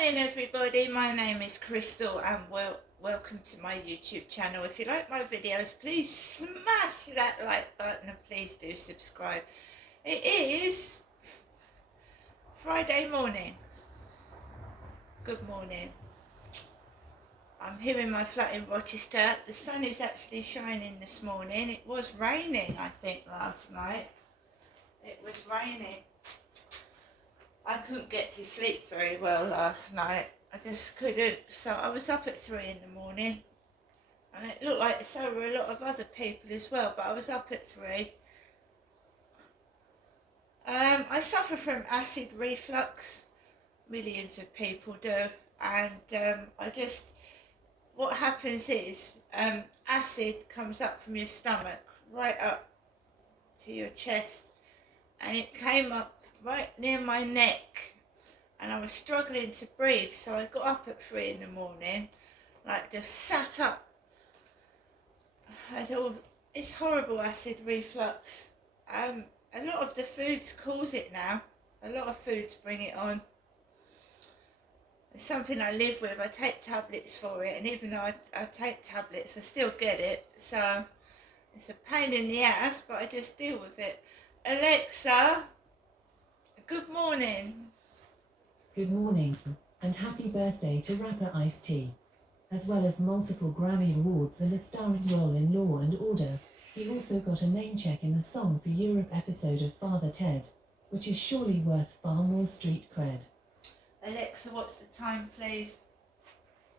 morning everybody, my name is Crystal and welcome to my YouTube channel. If you like my videos, please smash that like button and please do subscribe. It is Friday morning. Good morning. I'm here in my flat in Rochester. The sun is actually shining this morning. It was raining, I think, last night. It was raining. I couldn't get to sleep very well last night. I just couldn't. So I was up at 3 in the morning. And it looked like so were a lot of other people as well. But I was up at 3. I suffer from acid reflux. Millions of people do. And what happens is acid comes up from your stomach right up to your chest. And it came up right near my neck and I was struggling to breathe, so I got up at 3 in the morning, like just sat up. It's horrible acid reflux. A lot of the foods cause it now. A lot of foods bring it on. It's something I live with. I take tablets for it, and even though I take tablets, I still get it. So it's a pain in the ass, but I just deal with it. Alexa, good morning. Good morning, and happy birthday to rapper Ice-T. As well as multiple Grammy Awards and a starring role in Law and Order, he also got a name check in the Song for Europe episode of Father Ted, which is surely worth far more street cred. Alexa, what's the time, please?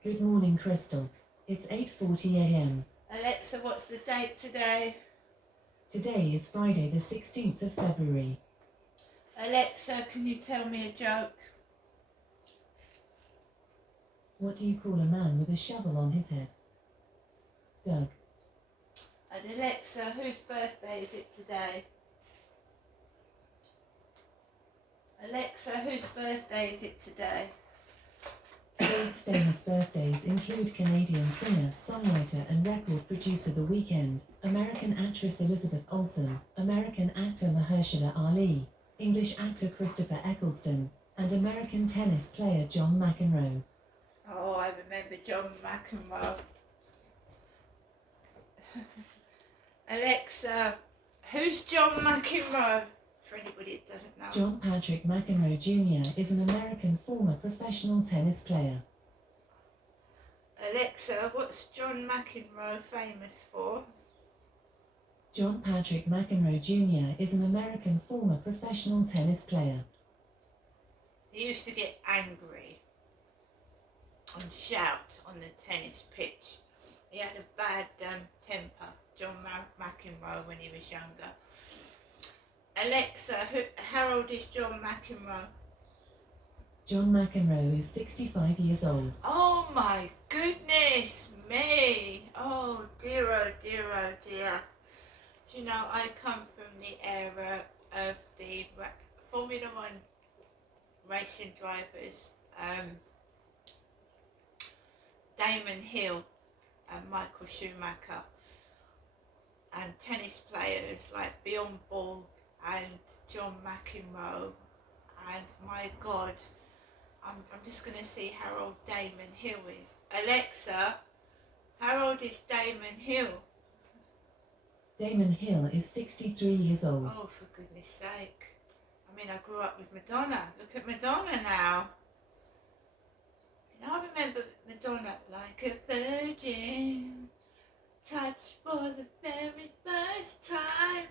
Good morning, Crystal. It's 8:40 a.m. Alexa, what's the date today? Today is Friday the 16th of February. Alexa, can you tell me a joke? What do you call a man with a shovel on his head? Doug. And Alexa, whose birthday is it today? Alexa, whose birthday is it today? Today's famous birthdays include Canadian singer, songwriter and record producer The Weeknd, American actress Elizabeth Olsen, American actor Mahershala Ali, English actor Christopher Eccleston, and American tennis player John McEnroe. Oh, I remember John McEnroe. Alexa, who's John McEnroe? For anybody that doesn't know. John Patrick McEnroe Jr. is an American former professional tennis player. Alexa, what's John McEnroe famous for? John Patrick McEnroe Jr. is an American former professional tennis player. He used to get angry and shout on the tennis pitch. He had a bad temper, John McEnroe, when he was younger. Alexa, how old is John McEnroe? John McEnroe is 65 years old. Oh my goodness me! Oh dear, oh dear, oh dear. Do you know, I come from the era of the Formula One racing drivers, Damon Hill and Michael Schumacher, and tennis players like Bjorn Borg and John McEnroe, and my God, I'm just going to see how old Damon Hill is. Alexa, how old is Damon Hill? Damon Hill is 63 years old. Oh, for goodness sake. I mean, I grew up with Madonna. Look at Madonna now. And I remember Madonna like a virgin, touched for the very first time.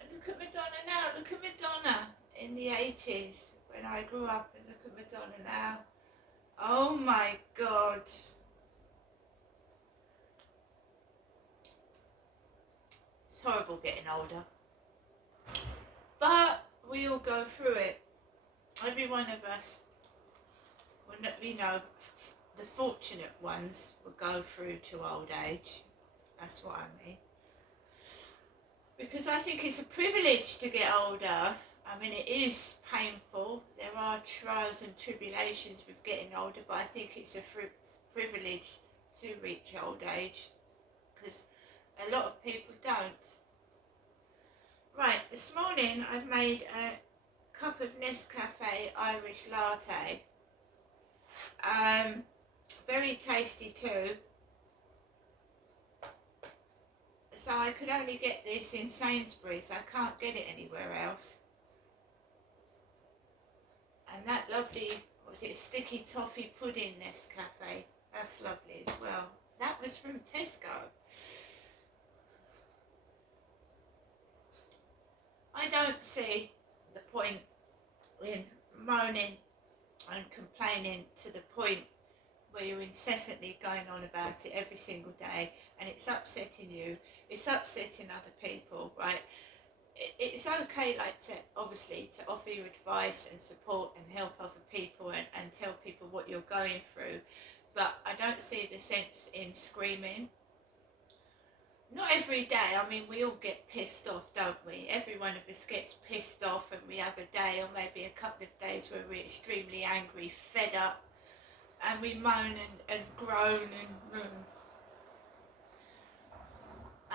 And look at Madonna now. Look at Madonna in the 80s when I grew up, and look at Madonna now. Oh my God. It's horrible getting older. But we all go through it. Every one of us, you know, the fortunate ones will go through to old age. That's what I mean. Because I think it's a privilege to get older. I mean, it is painful. There are trials and tribulations with getting older, but I think it's a privilege to reach old age, because a lot of people don't. Right, this morning I've made a cup of Nescafe Irish latte. Very tasty too. So I could only get this in Sainsbury's. I can't get it anywhere else. And that lovely, what was it, sticky toffee pudding Nescafe. That's lovely as well. That was from Tesco. I don't see the point in moaning and complaining to the point where you're incessantly going on about it every single day, and it's upsetting you, it's upsetting other people, right? It's okay, like, to obviously to offer you advice and support and help other people and tell people what you're going through, but I don't see the sense in screaming. Not every day. I mean, we all get pissed off, don't we? Every one of us gets pissed off, and we have a day or maybe a couple of days where we're extremely angry, fed up, and we moan and groan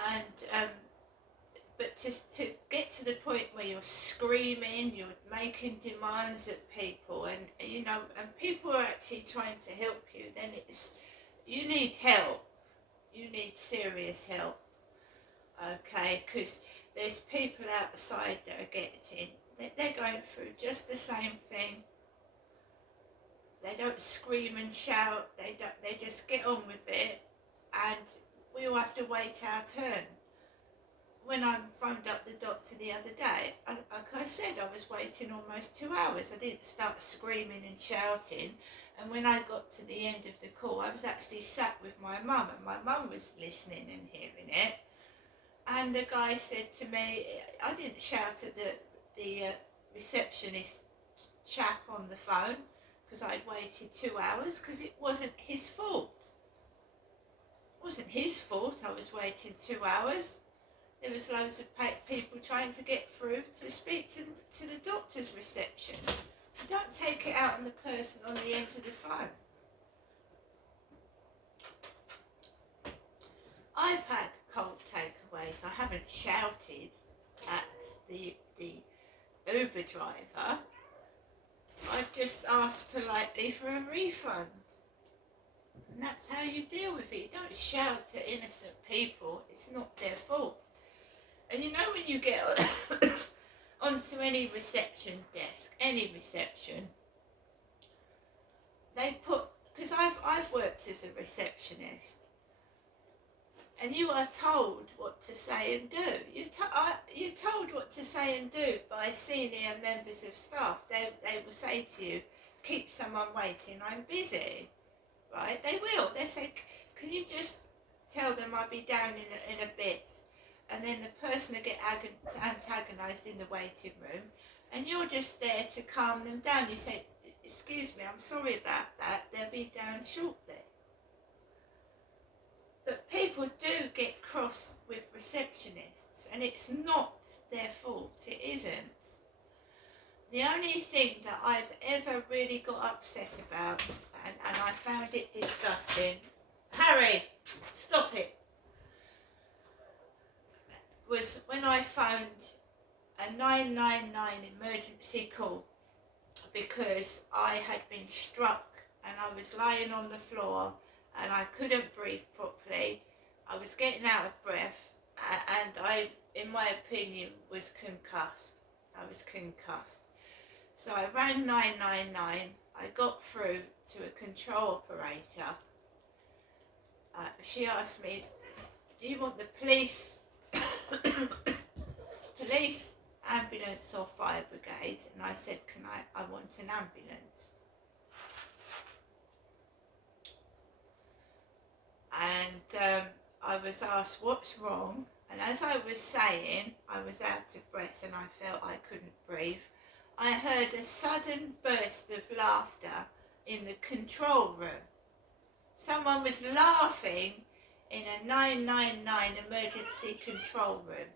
and but just to get to the point where you're screaming, you're making demands at people, and you know, and people are actually trying to help you, then it's, you need help. You need serious help, okay? Because there's people outside that are getting, they're going through just the same thing. They don't scream and shout. They just get on with it, and we all have to wait our turn. When I phoned up the doctor the other day, like I said, I was waiting almost 2 hours. I didn't start screaming and shouting, and when I got to the end of the call, I was actually sat with my mum, and my mum was listening and hearing it. And the guy said to me, I didn't shout at the receptionist chap on the phone, because I'd waited 2 hours, because it wasn't his fault. It wasn't his fault I was waiting 2 hours. There was loads of people trying to get through to speak to the doctor's reception. Don't take it out on the person on the end of the phone. I've had cold takeaways. I haven't shouted at the Uber driver. I've just asked politely for a refund. And that's how you deal with it. You don't shout at innocent people. It's not their fault. And you know, when you get onto any reception desk, any reception, they put, because I've worked as a receptionist, and you are told what to say and do. You're told what to say and do by senior members of staff. They will say to you, keep someone waiting, I'm busy, right? They will. They say, can you just tell them I'll be down in a bit? And then the person will get antagonised in the waiting room, and you're just there to calm them down. You say, excuse me, I'm sorry about that, they'll be down shortly. But people do get cross with receptionists, and it's not their fault, it isn't. The only thing that I've ever really got upset about, and I found it disgusting, Harry, stop it, was when I phoned a 999 emergency call because I had been struck and I was lying on the floor and I couldn't breathe properly. I was getting out of breath, and I, in my opinion, was concussed. I was concussed. So I rang 999. I got through to a control operator. She asked me, do you want the police, police, ambulance or fire brigade? And I said, I want an ambulance. And I was asked what's wrong, and as I was saying, I was out of breath and I felt I couldn't breathe. I heard a sudden burst of laughter in the control room. Someone was laughing in a 999 emergency control room,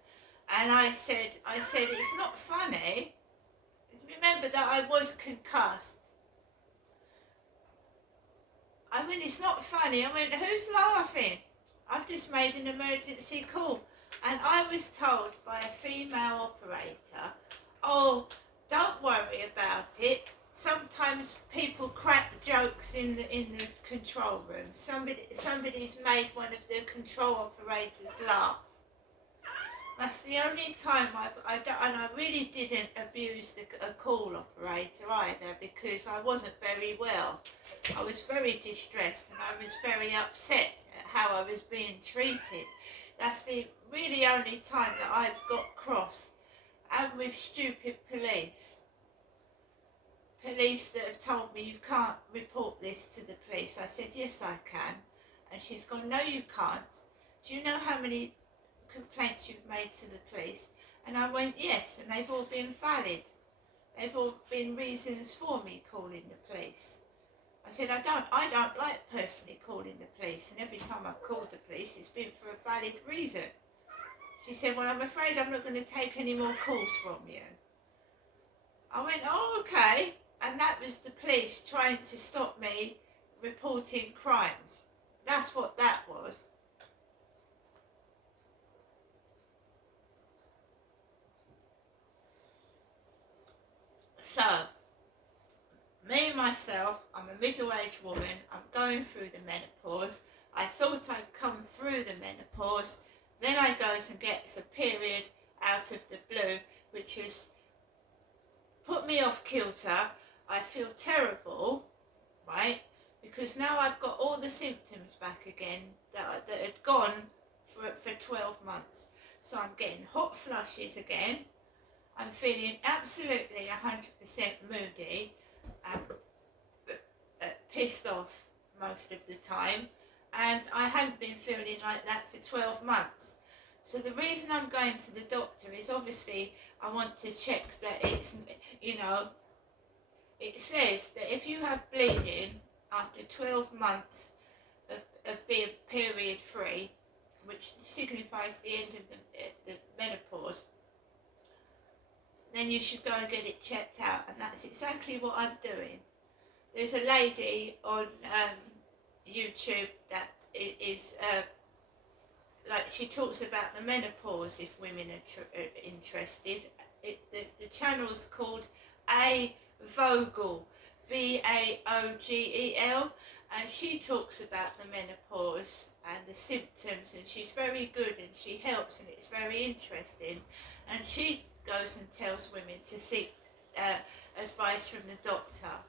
and I said, it's not funny. Remember that I was concussed. I went, it's not funny. I went, who's laughing? I've just made an emergency call. And I was told by a female operator, oh, don't worry about it. sometimes people crack jokes in the control room. Somebody's made one of the control operators laugh. That's the only time I really didn't abuse a call operator either, because I wasn't very well. I was very distressed and I was very upset at how I was being treated. That's the really only time that I've got cross, and with stupid police. Police that have told me, you can't report this to the police. I said, yes I can. And she's gone, no you can't. Do you know how many complaints you've made to the police? And I went, yes, and they've all been valid. They've all been reasons for me calling the police. I said, I don't like personally calling the police, and every time I've called the police it's been for a valid reason. She said, well, I'm afraid I'm not going to take any more calls from you. I went, oh okay. And that was the police trying to stop me reporting crimes. That's what that was. So, me myself, I'm a middle-aged woman, I'm going through the menopause. I thought I'd come through the menopause, then I goes and gets a period out of the blue, which has put me off kilter. I feel terrible, right, because now I've got all the symptoms back again that had gone for 12 months. So I'm getting hot flushes again, I'm feeling absolutely 100% moody, pissed off most of the time, and I hadn't been feeling like that for 12 months. So the reason I'm going to the doctor is obviously I want to check that it's, you know, it says that if you have bleeding after 12 months of being period free, which signifies the end of the menopause, then you should go and get it checked out, and that's exactly what I'm doing. There's a lady on YouTube that is like, she talks about the menopause if women are interested. The channel's called A Vogel, Vaogel, and she talks about the menopause and the symptoms, and she's very good and she helps, and it's very interesting, and she goes and tells women to seek advice from the doctor.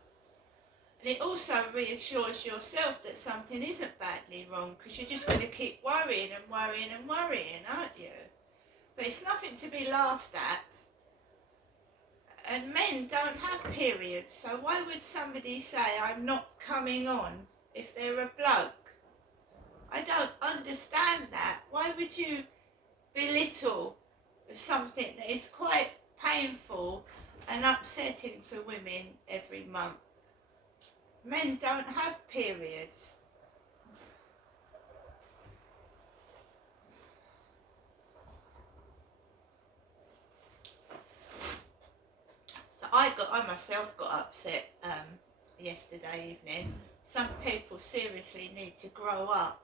And it also reassures yourself that something isn't badly wrong, because you're just going to keep worrying and worrying and worrying, aren't you? But it's nothing to be laughed at. And men don't have periods, so why would somebody say I'm not coming on if they're a bloke? I don't understand that. Why would you belittle something that is quite painful and upsetting for women every month? Men don't have periods. So I myself got upset yesterday evening. Some people seriously need to grow up,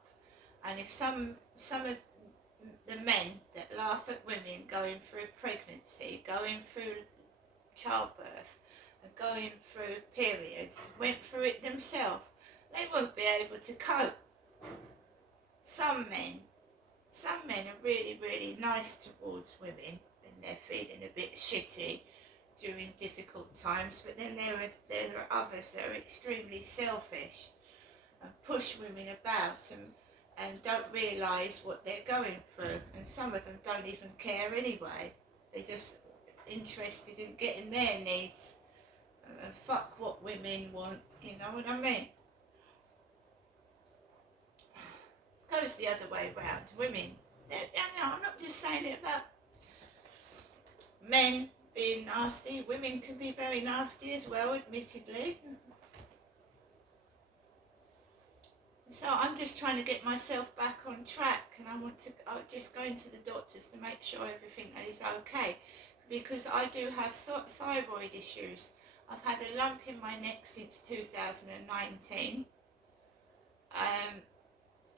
and if some of the men that laugh at women going through pregnancy, going through childbirth, and going through periods, went through it themselves, they wouldn't be able to cope. Some men are really, really nice towards women when they're feeling a bit shitty during difficult times, but then there are others that are extremely selfish and push women about and don't realise what they're going through, and some of them don't even care anyway. They're just interested in getting their needs, and fuck what women want, you know what I mean? It goes the other way round. Women, I'm not just saying it about men being nasty, women can be very nasty as well, admittedly. So I'm just trying to get myself back on track, and I'm just going to the doctors to make sure everything is okay, because I do have thyroid issues. I've had a lump in my neck since 2019.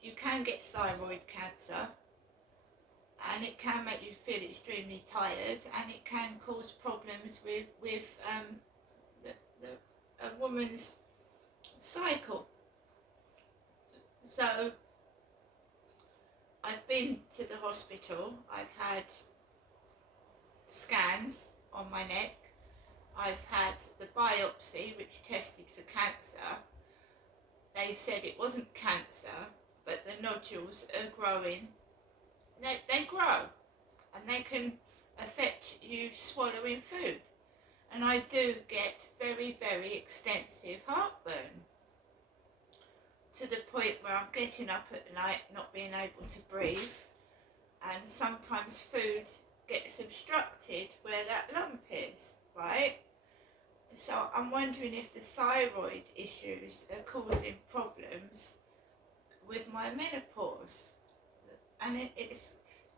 You can get thyroid cancer, and it can make you feel extremely tired, and it can cause problems with the a woman's cycle. So I've been to the hospital, I've had scans on my neck, I've had the biopsy which tested for cancer. They said it wasn't cancer, but the nodules are growing. They grow and they can affect you swallowing food. And I do get very, very extensive heartburn, to the point where I'm getting up at night not being able to breathe, and sometimes food gets obstructed where that lump is, right? So I'm wondering if the thyroid issues are causing problems with my menopause. And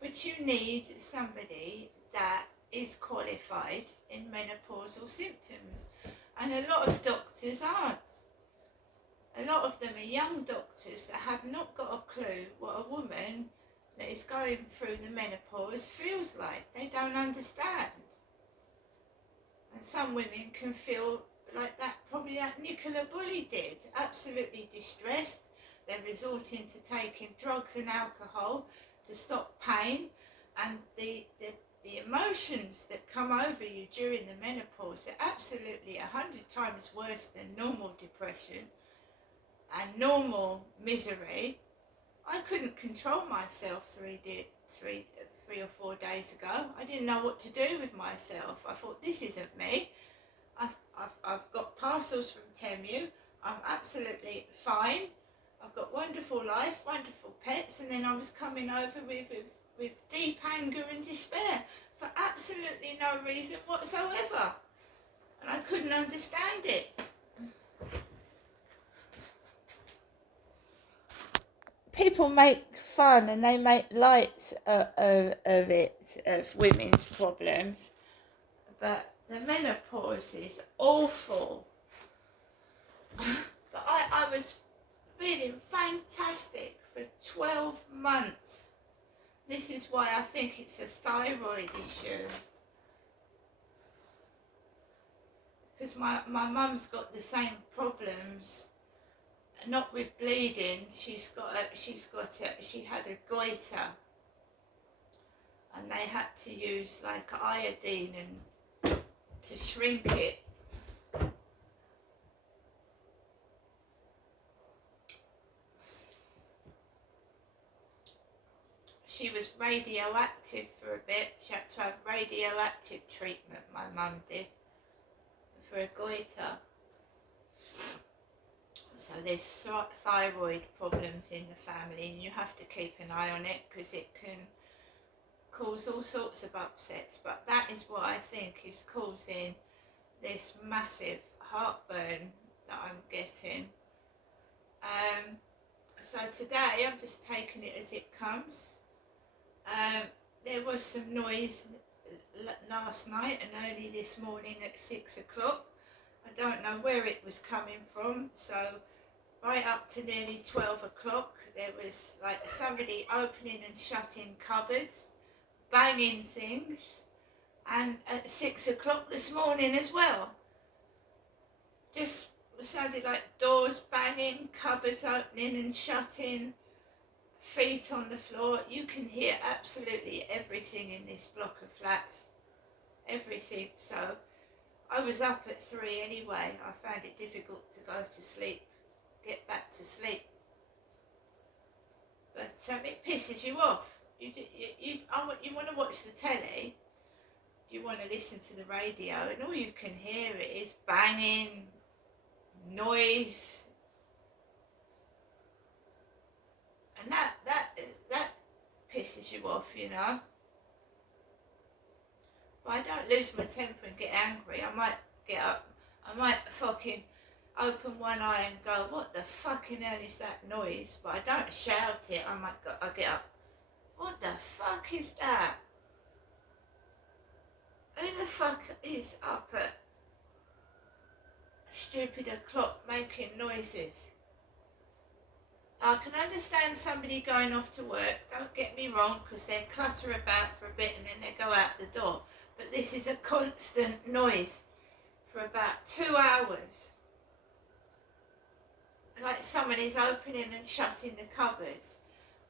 but you need somebody that is qualified in menopausal symptoms, and a lot of doctors aren't. A lot of them are young doctors that have not got a clue what a woman that is going through the menopause feels like. They don't understand. And some women can feel like that, probably that Nicola Bulley did, absolutely distressed. They're resorting to taking drugs and alcohol to stop pain, and the emotions that come over you during the menopause are absolutely 100 times worse than normal depression and normal misery. I couldn't control myself 3 or 4 days ago. I didn't know what to do with myself. I thought, this isn't me. I've got parcels from Temu. I'm absolutely fine. I've got wonderful life, wonderful pets, and then I was coming over with deep anger and despair for absolutely no reason whatsoever. And I couldn't understand it. People make fun and they make light of it, of women's problems, but the menopause is awful. But I was feeling fantastic for 12 months. This is why I think it's a thyroid issue. Because my mum's got the same problems. Not with bleeding, she had a goiter, and they had to use like iodine and to shrink it. She was radioactive for a bit. She had to have radioactive treatment, my mum did, for a goiter. So there's thyroid problems in the family, and you have to keep an eye on it because it can cause all sorts of upsets. But that is what I think is causing this massive heartburn that I'm getting. So today I'm just taking it as it comes. There was some noise last night and early this morning at 6 o'clock. I don't know where it was coming from, so right up to nearly 12 o'clock there was like somebody opening and shutting cupboards, banging things, and at 6 o'clock this morning as well. Just sounded like doors banging, cupboards opening and shutting, feet on the floor. You can hear absolutely everything in this block of flats, everything. So I was up at 3 anyway. I found it difficult to go to sleep, get back to sleep. But it pisses you off. You want to watch the telly, you want to listen to the radio, and all you can hear is banging, noise, and that pisses you off, you know. But I don't lose my temper and get angry. I might get up, I might fucking open one eye and go, what the fucking hell is that noise? But I don't shout it. I get up, what the fuck is that? Who the fuck is up at stupid o'clock making noises? I can understand somebody going off to work, don't get me wrong, because they clutter about for a bit and then they go out the door. But this is a constant noise for about 2 hours. like someone is opening and shutting the cupboards,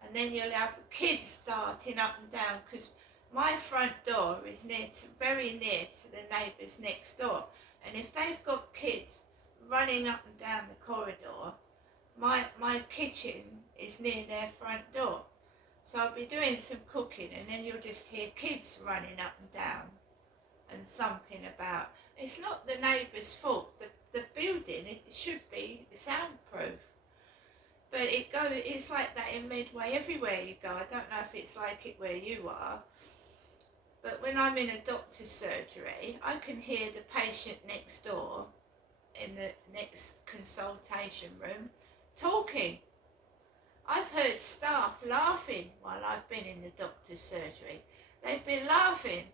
and then you'll have kids darting up and down, because my front door is very near to the neighbours next door, and if they've got kids running up and down the corridor, my kitchen is near their front door. So I'll be doing some cooking, and then you'll just hear kids running up and down and thumping about. It's not the neighbour's fault. The building, it should be soundproof. But it's like that in Medway everywhere you go. I don't know if it's like it where you are. But when I'm in a doctor's surgery, I can hear the patient next door in the next consultation room talking. I've heard staff laughing while I've been in the doctor's surgery. They've been laughing.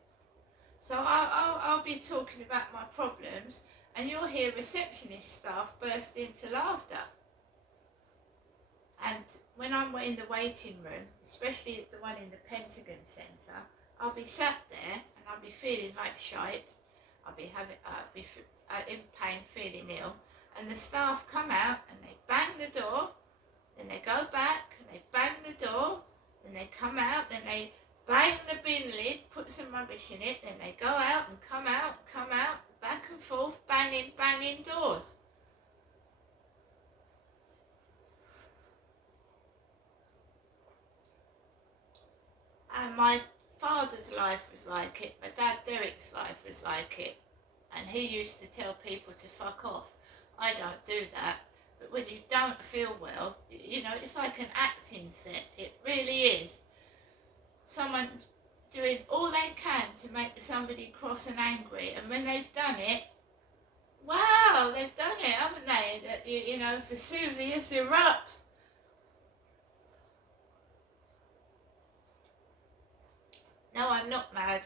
So I'll be talking about my problems, and you'll hear receptionist staff burst into laughter. And when I'm in the waiting room, especially at the one in the Pentagon Centre, I'll be sat there and I'll be feeling like shite. I'll be in pain, feeling ill, and the staff come out and they bang the door, then they go back and they bang the door, then they come out, then they bang the bin lid, put some rubbish in it, then they go out, back and forth, banging doors. And my father's life was like it, my dad Derek's life was like it, and he used to tell people to fuck off. I don't do that, but when you don't feel well, you know, it's like an acting set, it really is. Someone doing all they can to make somebody cross and angry, and when they've done it, wow, they've done it, haven't they? That you know, Vesuvius erupts. No, I'm not mad,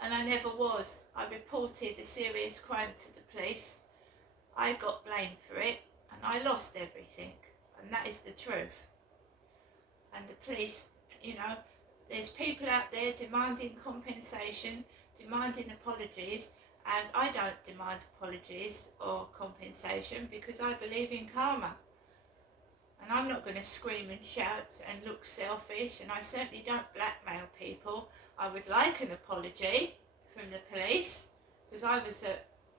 and I never was. I reported a serious crime to the police. I got blamed for it, and I lost everything, and that is the truth. And the police, you know, there's people out there demanding compensation, demanding apologies, and I don't demand apologies or compensation because I believe in karma. And I'm not going to scream and shout and look selfish, and I certainly don't blackmail people. I would like an apology from the police because I was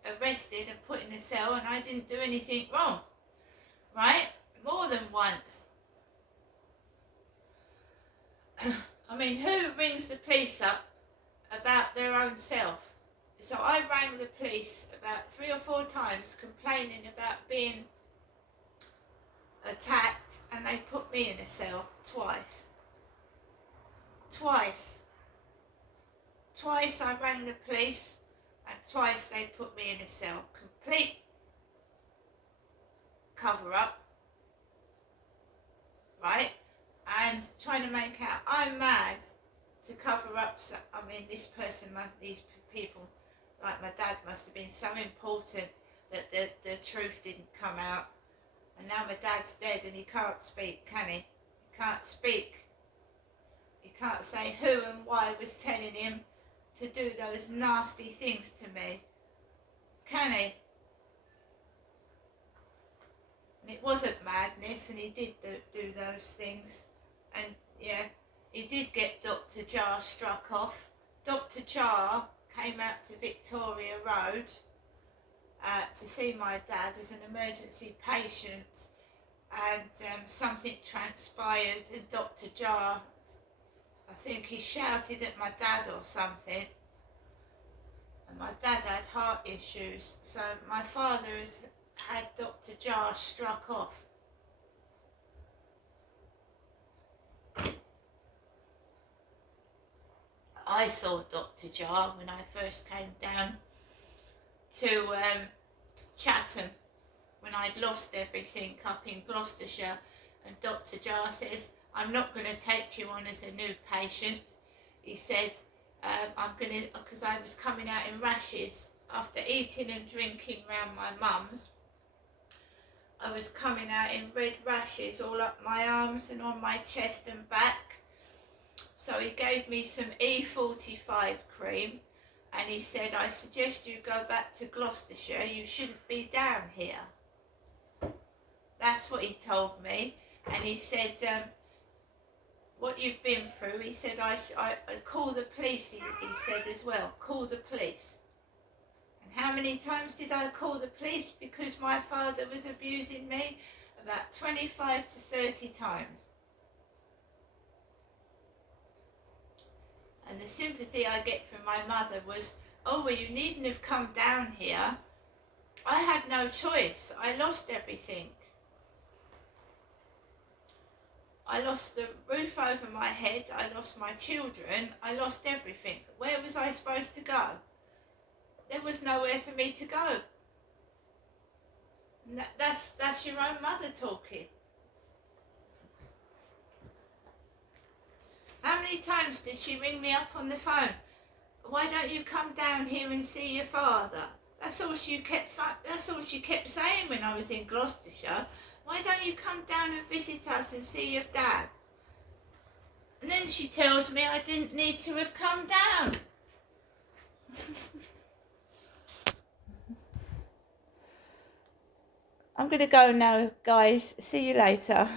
arrested and put in a cell and I didn't do anything wrong, right? More than once. I mean, who rings the police up about their own self? So I rang the police about 3 or 4 times complaining about being attacked, and they put me in a cell twice. Twice I rang the police, and twice they put me in a cell. Complete cover up, right? And trying to make out I'm mad to cover up. So, I mean, this person, these people, like my dad, must have been so important that the truth didn't come out. And now my dad's dead and he can't speak, can he? He can't speak. He can't say who and why was telling him to do those nasty things to me, can he? And it wasn't madness, and he did do those things. And yeah, he did get Dr. Jar struck off. Dr. Jar came out to Victoria Road to see my dad as an emergency patient, and something transpired, and Dr. Jar, I think he shouted at my dad or something, and my dad had heart issues, so my father has had Dr. Jar struck off. I saw Dr. Jar when I first came down to Chatham, when I'd lost everything up in Gloucestershire, and Dr. Jar says, I'm not going to take you on as a new patient. He said, I'm going to, because I was coming out in rashes after eating and drinking round my mum's. I was coming out in red rashes all up my arms and on my chest and back. So he gave me some E45 cream, and he said, I suggest you go back to Gloucestershire, you shouldn't be down here. That's what he told me. And he said, what you've been through, he said, I call the police, he said as well, call the police. And how many times did I call the police because my father was abusing me? About 25 to 30 times. And the sympathy I get from my mother was, oh, well, you needn't have come down here. I had no choice. I lost everything. I lost the roof over my head. I lost my children. I lost everything. Where was I supposed to go? There was nowhere for me to go. And that's your own mother talking. How many times did she ring me up on the phone? Why don't you come down here and see your father? That's all she kept saying when I was in Gloucestershire. Why don't you come down and visit us and see your dad? And then she tells me I didn't need to have come down. I'm going to go now, guys. See you later.